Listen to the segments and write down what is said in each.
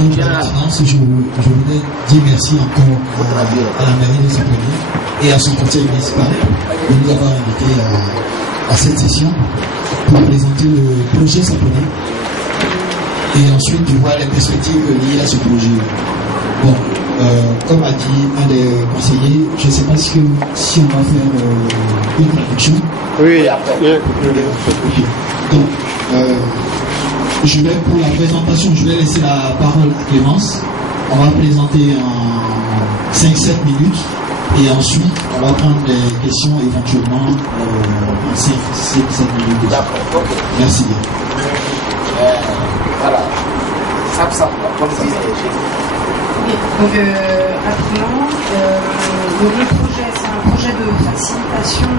nom de la finance, je voudrais dire merci encore à la mairie de Saponi et à son conseil municipal de nous avoir invités à cette session pour présenter le projet Saponi et ensuite de voir les perspectives liées à ce projet. Bon, comme a dit un des conseillers, je ne sais pas si on va faire une traduction. Oui, après. Donc, pour la présentation, je vais laisser la parole à Clémence. On va présenter en 5-7 minutes et ensuite on va prendre des questions éventuellement en 5-7 minutes. D'accord, ok. Merci bien. Voilà. Ça, comme je disais. Donc, rapidement, le projet, c'est un projet de facilitation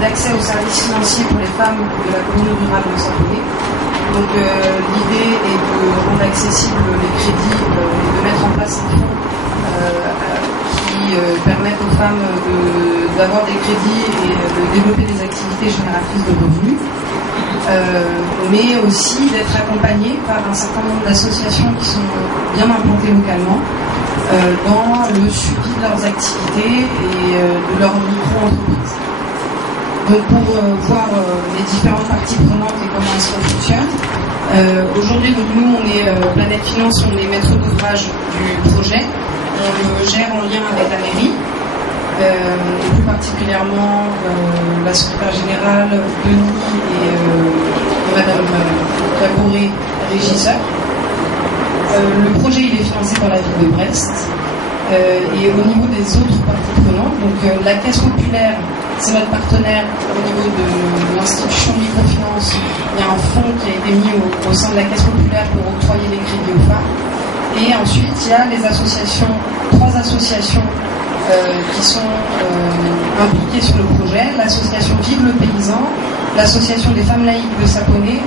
d'accès aux services financiers pour les femmes de la commune rurale de Saponi. Donc, l'idée est de rendre accessibles les crédits et de mettre en place un fonds qui permettent aux femmes d'avoir des crédits et de développer des activités génératrices de revenus. Mais aussi d'être accompagnés par un certain nombre d'associations qui sont bien implantées localement dans le suivi de leurs activités et de leurs micro-entreprises. Donc pour voir les différentes parties prenantes et comment elles fonctionnent, aujourd'hui donc nous on est Planète Finance, on est maître d'ouvrage du projet, on le gère en lien avec la mairie. Et plus particulièrement la secrétaire générale Denis et Madame Caboret, régisseur. Le projet il est financé par la ville de Brest et au niveau des autres parties prenantes, donc la Caisse populaire c'est notre partenaire au niveau de l'institution de microfinance. Il y a un fonds qui a été mis au sein de la Caisse populaire pour octroyer les crédits aux femmes. Et ensuite il y a les associations, 3 associations qui sont impliquées sur le projet, l'association Vive le Paysan, l'association des femmes laïques de Saponi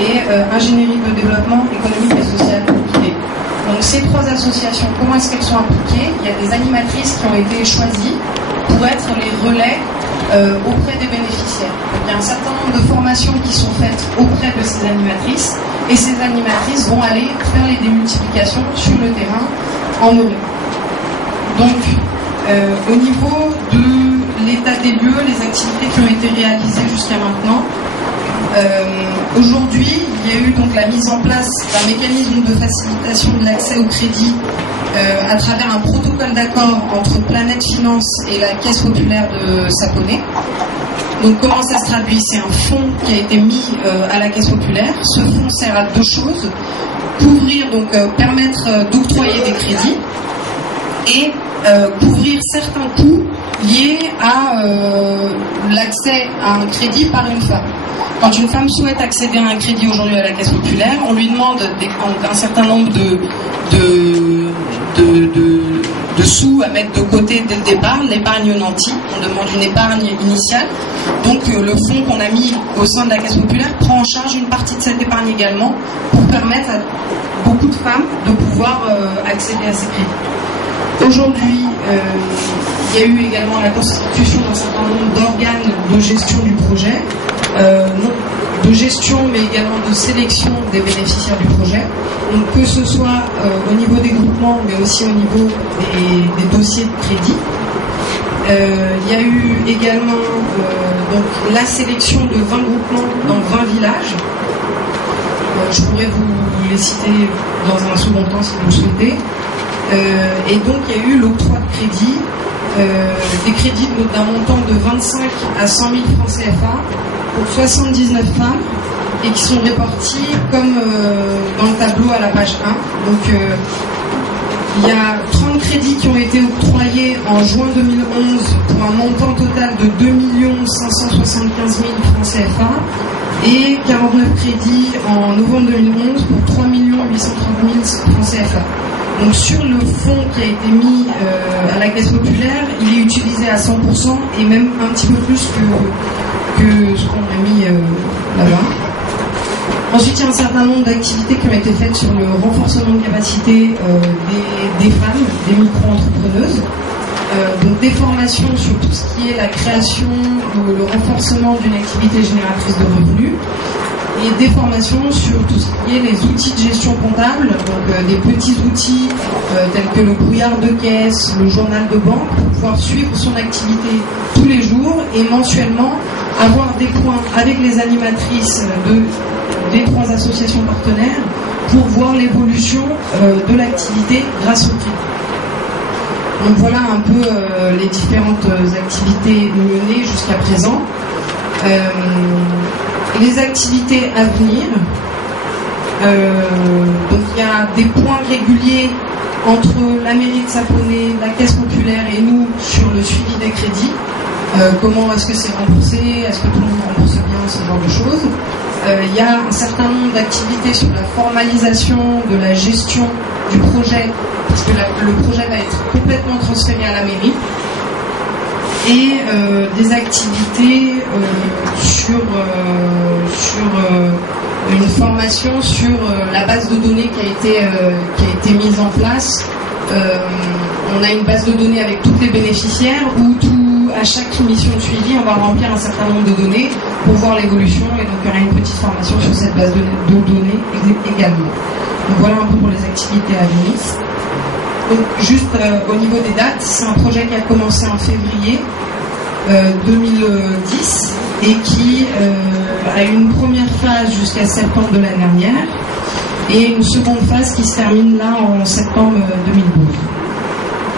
et Ingénierie de développement économique et social privé. Donc ces 3 associations, comment est-ce qu'elles sont impliquées? Il y a des animatrices qui ont été choisies pour être les relais auprès des bénéficiaires. Donc, il y a un certain nombre de formations qui sont faites auprès de ces animatrices et ces animatrices vont aller faire les démultiplications sur le terrain en Aurélie. Donc au niveau de l'état des lieux, les activités qui ont été réalisées jusqu'à maintenant, aujourd'hui, il y a eu donc la mise en place d'un mécanisme de facilitation de l'accès au crédit à travers un protocole d'accord entre Planète Finance et la Caisse populaire de Saponi. Donc comment ça se traduit? C'est un fonds qui a été mis à la Caisse populaire. Ce fonds sert à 2 choses. Couvrir, donc permettre d'octroyer des crédits et couvrir certains coûts liés à l'accès à un crédit par une femme. Quand une femme souhaite accéder à un crédit aujourd'hui à la Caisse populaire, on lui demande un certain nombre de sous à mettre de côté dès le départ, l'épargne nantie. On demande une épargne initiale. Donc le fonds qu'on a mis au sein de la Caisse populaire prend en charge une partie de cette épargne également pour permettre à beaucoup de femmes de pouvoir accéder à ces crédits. Aujourd'hui, il y a eu également la constitution d'un certain nombre d'organes de gestion du projet, de gestion mais également de sélection des bénéficiaires du projet. Donc que ce soit au niveau des groupements mais aussi au niveau des dossiers de crédit. Il y a eu également donc, la sélection de 20 groupements dans 20 villages. Je pourrais vous les citer dans un second temps si vous le souhaitez. Et donc il y a eu l'octroi de crédit, des crédits d'un montant de 25 à 100 000 francs CFA pour 79 femmes et qui sont répartis comme dans le tableau à la page 1. Donc il y a 30 crédits qui ont été octroyés en juin 2011 pour un montant total de 2 575 000 francs CFA et 49 crédits en novembre 2011 pour 3 830 000 francs CFA. Donc sur le fonds qui a été mis à la Caisse populaire, il est utilisé à 100% et même un petit peu plus que ce qu'on a mis là-bas. Ensuite, il y a un certain nombre d'activités qui ont été faites sur le renforcement de capacité des femmes, des micro-entrepreneuses. Donc des formations sur tout ce qui est la création ou le renforcement d'une activité génératrice de revenus. et des formations sur tout ce qui est les outils de gestion comptable, donc des petits outils tels que le brouillard de caisse, le journal de banque, pour pouvoir suivre son activité tous les jours et mensuellement avoir des points avec les animatrices des 3 associations partenaires pour voir l'évolution de l'activité grâce au crédit. Donc voilà un peu les différentes activités menées jusqu'à présent. Les activités à venir. Donc il y a des points réguliers entre la mairie de Saponnet, la Caisse populaire et nous sur le suivi des crédits. Comment est-ce que c'est remboursé, est-ce que tout le monde rembourse bien, ce genre de choses. Il y a un certain nombre d'activités sur la formalisation de la gestion du projet, parce que le projet va être complètement transféré à la mairie. Et des activités sur une formation sur la base de données qui a été mise en place. On a une base de données avec toutes les bénéficiaires où à chaque mission de suivi, on va remplir un certain nombre de données pour voir l'évolution, et donc il y aura une petite formation sur cette base de données également. Donc voilà un peu pour les activités à venir. Donc juste au niveau des dates, c'est un projet qui a commencé en février 2010 et qui a eu une première phase jusqu'à septembre de l'année dernière et une seconde phase qui se termine là en septembre 2012.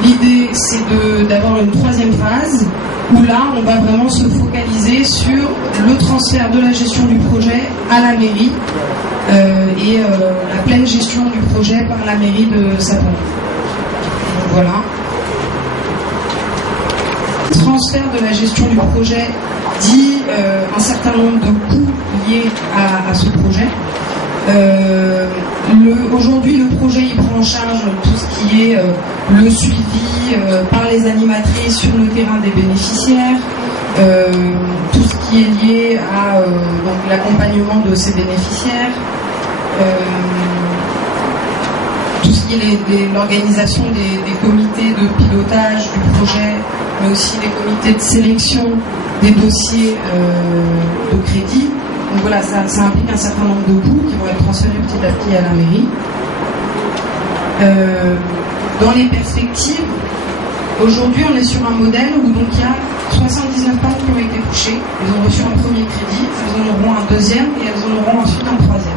L'idée, c'est d'avoir une 3e phase où là, on va vraiment se focaliser sur le transfert de la gestion du projet à la mairie et la pleine gestion du projet par la mairie de Saponnet. Donc voilà. Transfert de la gestion du projet dit un certain nombre de coûts liés à ce projet. Aujourd'hui, le projet il prend en charge tout ce qui est le suivi par les animatrices sur le terrain des bénéficiaires, tout ce qui est lié à l'accompagnement de ces bénéficiaires, tout ce qui est l'organisation des comités de pilotage du projet, mais aussi des comités de sélection des dossiers de crédit. Donc voilà, ça implique un certain nombre de coûts qui vont être transférés petit à petit à la mairie. Dans les perspectives, aujourd'hui on est sur un modèle où donc il y a 79 femmes qui ont été touchées. Elles ont reçu un premier crédit, elles en auront un deuxième et elles en auront ensuite un troisième.